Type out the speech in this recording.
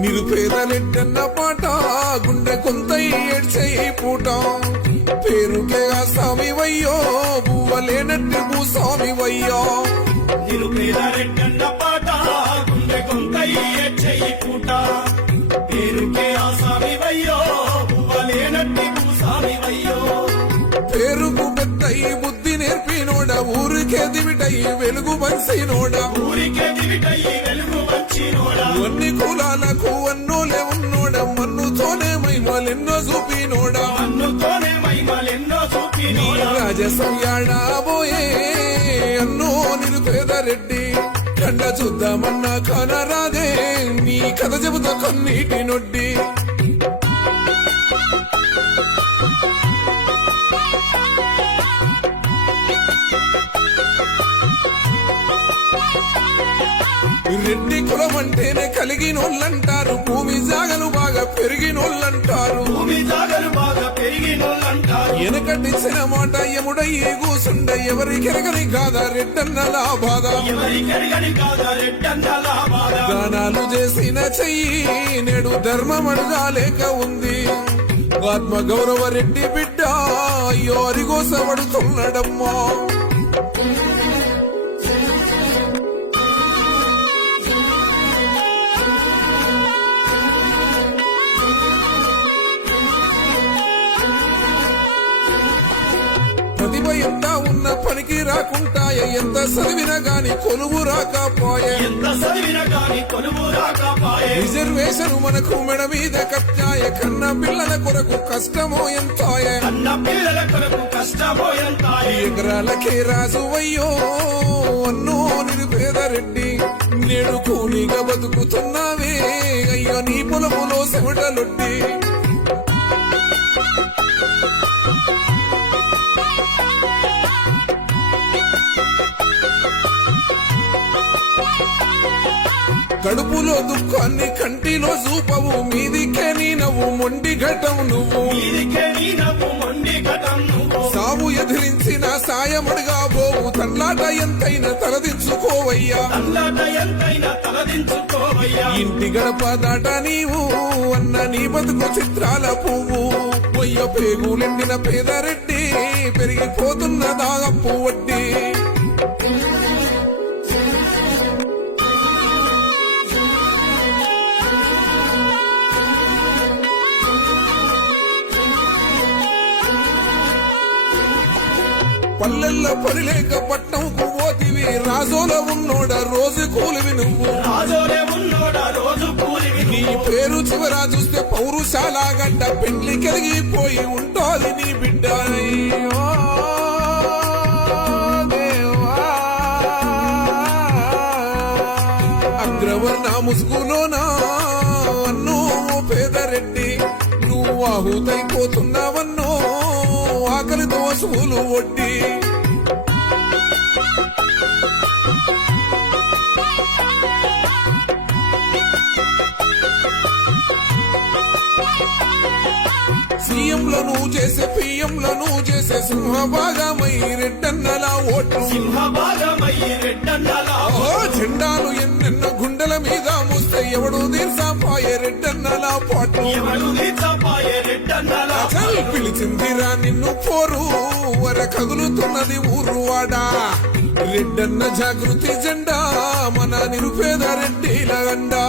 నిరుపేద రెడ్డన్న పాట గుండె కొంత ఏడ్చే పూట. పేరుకే ఆ స్వామి వయ్యో బువ్వలేనట్టి భూస్వామి వయ్యో నిరుపేద రెడ్డన్న పాట గుండె కొంతయ్యే చెయ్యి పూట. పేరుకే ఆసామి వయ్యో పువ్వలేనట్టి భూసామి వయ్యో పేరుకు పెద్దయి బుద్ధి నేర్పినోడ ఊరికే దివిటయి వెలుగు ఊరికే దివిటయ్యి వెలుగు వచ్చినోడా అన్ని కులాలకు అన్నోలే ఉన్నోడ. మన్నుతోనే మైమలెన్నో చూపినోడా. మన్నుతోనే మహిమలెన్నో చూపినోడా. రాజసంయాడాబోయే అన్నో నిరుపేద రెడ్డి కండ చూద్దామన్నా కనరాదే. నీ కథ చెబుతా కన్నీటి నొడ్డి. రెడ్డి కులం అంటేనే కలిగినోళ్ళంటారు. భూమి జాగలు బాగా పెరిగినోళ్ళంటారు. భూమి జాగలు బాగా పెరిగినోళ్ళంటారు. వెనకటిచ్చిన మాట ఎముడయ్యి కూసుండ బాధ ఎవరికెరగని కాదా రెడ్డన్నల బాధ దానాలు చేసిన చెయ్యి నేడు ధర్మం అడగాలేక ఉంది. ఆత్మ గౌరవ రెడ్డి బిడ్డ అయ్యో అరిగోసపడుతున్నాడమ్మా ప్రతిభ ఎంత ఉన్న పనికి రాకుంటాయ ఎంత చదివినా గాని కొలువు రాకపోయే ఎంత రిజర్వేషన్ మనకు మెడ మీద కప్పాయ కన్న పిల్లల కొరకు కష్టమో ఎంతాయే. ఎంతాయే. ఎకరాలకే రాజు అయ్యో అన్నో నిరుపేద రెడ్డి. నేడు కూలీగా బతుకుతున్నావే. అయ్యో నీ పొలములో సెమటలొడ్డి కడుపులో దుఃఖాన్ని కంటిలో చూపవు. మీదికే నీ నవ్వు మొండి ఘటం నువ్వు. సావు ఎదిరించిన సాయమడుగా పోవు తన్లాట ఎంతైనా తలదించుకోవయ్యా. అన్నట ఎంతైనా తలదించుకోవయ్యా. ఇంటి గడప దాట నీవు అన్న నీ బతుకు చిత్రాల పువ్వు. పొయ్య పేగులెండిన పేదరెడ్డి పెరిగిపోతున్న దాగప్పు వడ్డీ. పల్లెల్లో పనిలేక పట్నంకు పోతివి రాజోల ఉన్నోడ రోజు కూలివి నువ్వు. నీ పేరు చివరా చూస్తే పౌరుషాల గడ్డ పెండ్లి కలిగిపోయి ఉంటోది నీ బిడ్డ. అగ్రవర్ణ ముసుగులోనా? అన్నో పేదరెడ్డి. నువ్వు ఆహుతైపోతున్నావన్నో? ఆకలితో వసూలు వడ్డీ సీఎంలను చేసే పిఎంలను చేసే సింహభాగమై రెడ్డన్నలా ఓట్లు. రెడ్డన్నలా జెండాలు ఎన్నెన్నో గుండెల మీద మూస్తే ఎవడు తీర్సాపాయే రెడ్డన్నలా పాటు పోరు వర కదులుతున్నది ఊరువాడా. రెడ్డన్న జాగృతి జెండా మన నిరుపేద రెడ్డిల గండా